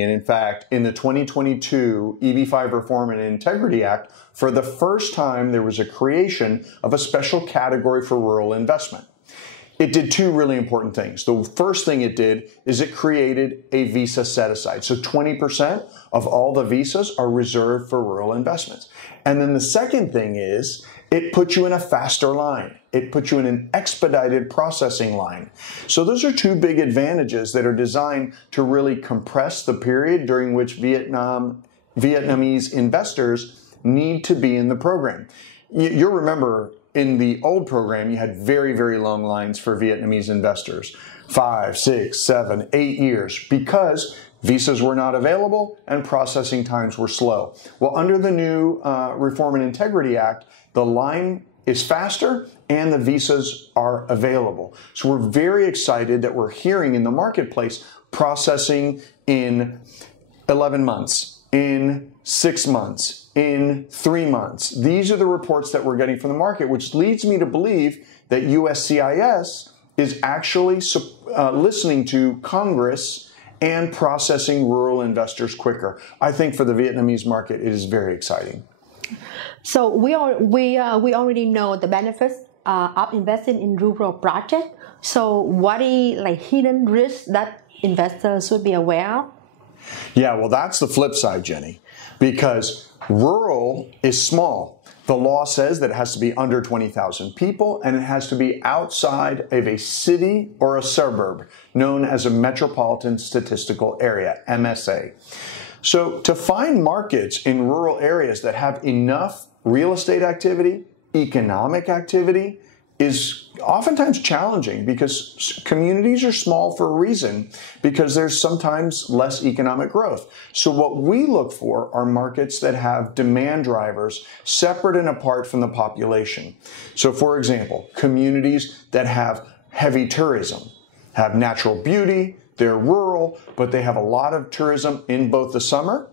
And in fact, in the 2022 EB-5 Reform and Integrity Act, for the first time, there was a creation of a special category for rural investment. It did two really important things. The first thing it did is it created a visa set-aside. So 20% of all the visas are reserved for rural investments. And then the second thing is it puts you in a faster line. It puts you in an expedited processing line. So those are two big advantages that are designed to really compress the period during which Vietnamese investors need to be in the program. You'll remember in the old program, you had very, very long lines for Vietnamese investors, 5, 6, 7, 8 years, because visas were not available and processing times were slow. Well, under the new Reform and Integrity Act, the line is faster and the visas are available. So we're very excited that we're hearing in the marketplace processing in 11 months, in 6 months, in 3 months. These are the reports that we're getting from the market, which leads me to believe that USCIS is actually listening to Congress and processing rural investors quicker. I think for the Vietnamese market, it is very exciting. So we already know the benefits of investing in rural projects. So what is like hidden risks that investors should be aware of? Yeah, well, that's the flip side, Jenny, because rural is small. The law says that it has to be under 20,000 people and it has to be outside of a city or a suburb known as a metropolitan statistical area, MSA. So to find markets in rural areas that have enough real estate activity, economic activity, is oftentimes challenging because communities are small for a reason, because there's sometimes less economic growth. So what we look for are markets that have demand drivers separate and apart from the population. So for example, communities that have heavy tourism, have natural beauty, they're rural, but they have a lot of tourism in both the summer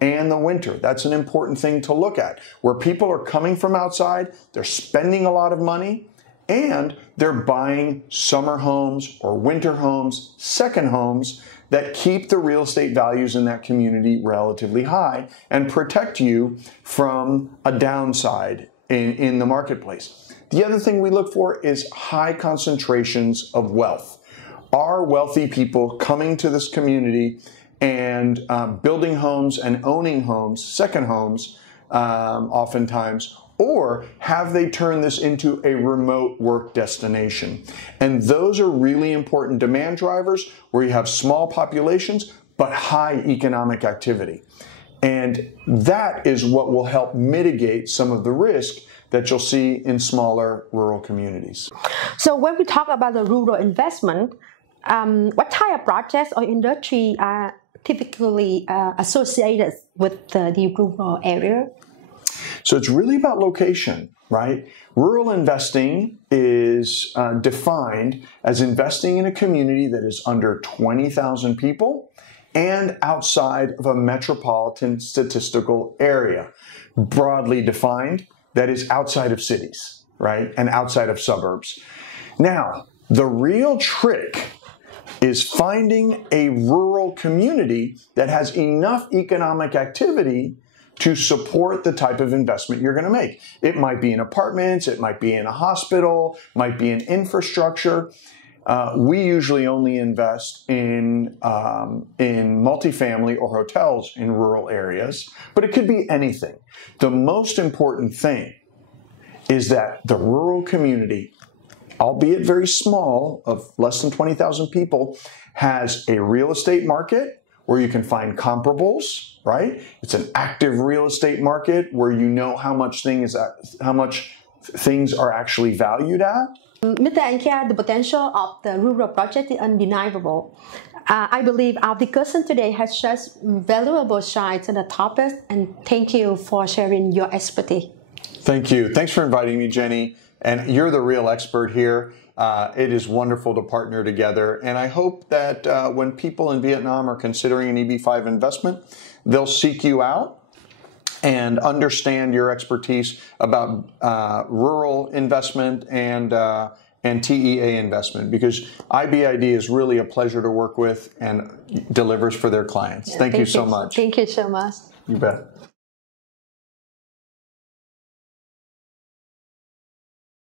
and the winter. That's an important thing to look at, where people are coming from outside, they're spending a lot of money, and they're buying summer homes or winter homes, second homes, that keep the real estate values in that community relatively high and protect you from a downside in the marketplace. The other thing we look for is high concentrations of wealth. Are wealthy people coming to this community and building homes and owning homes, second homes, oftentimes, or have they turned this into a remote work destination? And those are really important demand drivers where you have small populations but high economic activity. And that is what will help mitigate some of the risk that you'll see in smaller rural communities. So when we talk about the rural investment, what type of projects or industry are typically associated with the rural area? So it's really about location, right? Rural investing is defined as investing in a community that is under 20,000 people and outside of a metropolitan statistical area. Broadly defined, that is outside of cities, right? And outside of suburbs. Now, the real trick is finding a rural community that has enough economic activity to support the type of investment you're going to make. It might be in apartments, it might be in a hospital, might be in infrastructure. We usually only invest in multifamily or hotels in rural areas, but it could be anything. The most important thing is that the rural community, albeit very small, of less than 20,000 people, has a real estate market where you can find comparables, right? It's an active real estate market where you know how much things are actually valued at. Mr. Anchia, the potential of the rural project is undeniable. I believe our discussion today has shed valuable insights on the topic, and thank you for sharing your expertise. Thank you. Thanks for inviting me, Jenny. And you're the real expert here. It is wonderful to partner together. And I hope that when people in Vietnam are considering an EB-5 investment, they'll seek you out and understand your expertise about rural investment and and TEA Investment, because IBID is really a pleasure to work with and delivers for their clients. Thank you so much. Thank you so much. You bet.